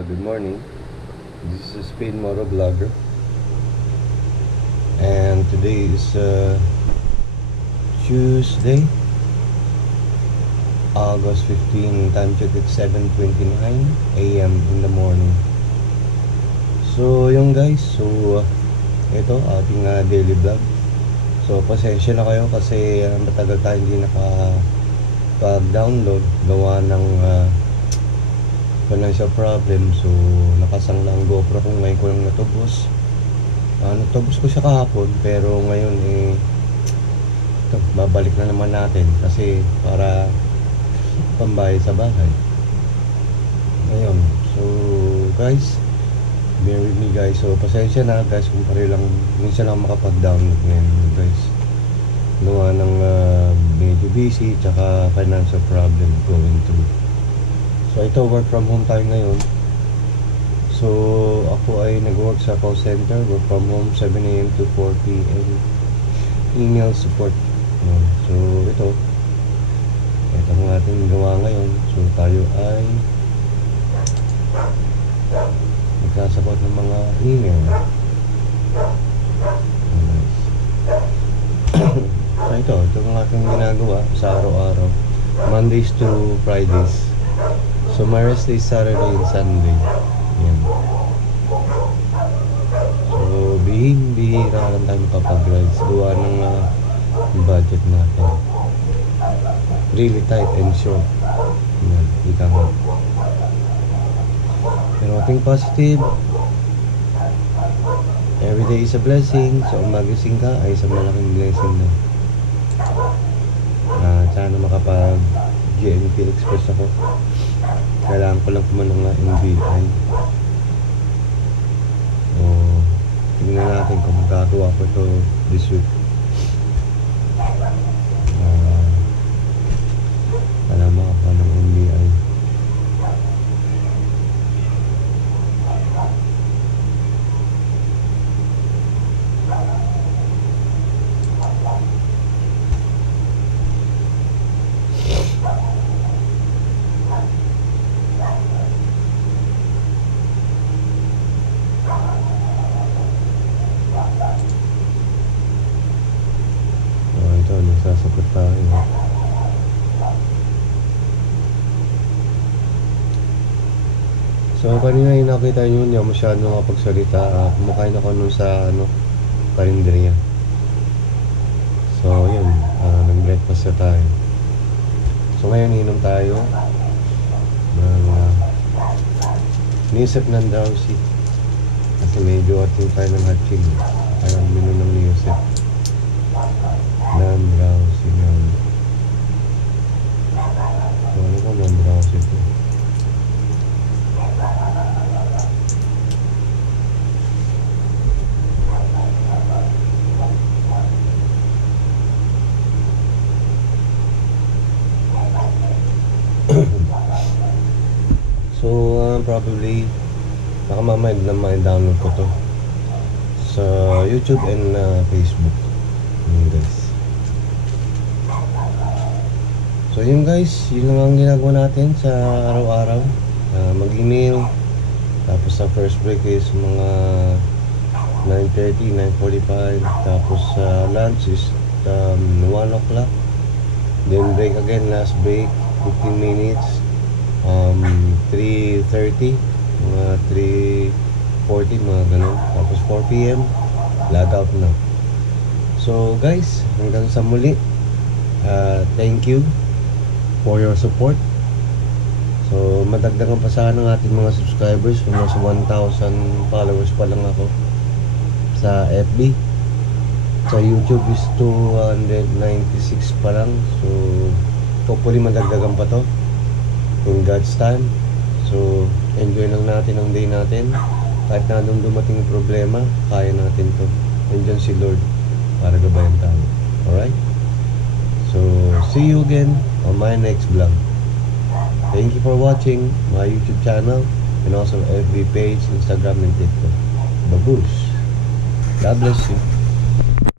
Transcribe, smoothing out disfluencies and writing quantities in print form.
Good morning. This is Spain Moto Vlogger, and today is Tuesday, August 15. Time check at 7:29 a.m. in the morning. So yung guys, ito ating daily vlog. So pasensya na kayo kasi matagal tayo hindi nakapag-download gawa ng financial problem. So nakasangla ang GoPro ko, ngayon ko lang natubos. Natubos ko siya kahapon, pero ngayon ito, babalik na naman natin kasi para pambayad sa bahay. Ngayon, so guys, bear with me guys. So pasensya na guys kung pare lang minsan lang makapag-download ngayon guys, gawa ng medyo busy tsaka financial problem going through. So ito, work from home tayo ngayon. So ako ay nag-work sa call center, work from home 7 AM to 4 PM, email support. So ito ang ating gawa ngayon. So tayo ay nagsasagot ng mga email. So ito ang ating ginagawa sa araw-araw, Mondays to Fridays. So my rest day Saturday and Sunday. Yan. So bihira lang tayo makapag-rides gawa ng budget natin. Really tight and short. Yan, ika nga. Pero ating positive, every day is a blessing. So ang magising ka ay isang malaking blessing na. Sana makapag GNP Express ako. Kailangan ko lang pumanong ng NBI. So tingnan natin kung magkagawa ko ito this week. Sana makakuha ng NBI. Nagsasakot tayo. So kanina yung nakita nyo, hindi ako masyado nakapagsalita. Kumakain ako nun sa karinderya. So yun, nag-breakfast na tayo. So ngayon inom tayo ng Newsep ng Drowsy kasi medyo ating tayo ng hatching. Parang minu ng Newsep ng Drowsy ng ng Drowsy ito. So probably baka mamaya na download ko to sa YouTube and Facebook. Guys, so yun guys, yun lang ang ginagawa natin sa araw-araw. Mag-email, tapos sa first break is mga 9:30, 9:45, tapos lunch is 1 o'clock, then break again, last break 15 minutes, 3:30, mga 3:40, mga ganun, tapos 4 PM log out na. So guys, hanggang sa muli, thank you for your support. So madagdagan pa sana ng ating mga subscribers. Almost 1,000 followers pa lang ako sa FB. Sa YouTube is 296 pa lang. So hopefully madagdagan pa to in God's time. So enjoy lang natin ang day natin. Kahit na dumating yung problema, kaya natin to. Nandiyan si Lord para gabayan tayo. Alright? So see you again on my next vlog. Thank you for watching my YouTube channel and also FB page, Instagram and TikTok. Babush! God bless you.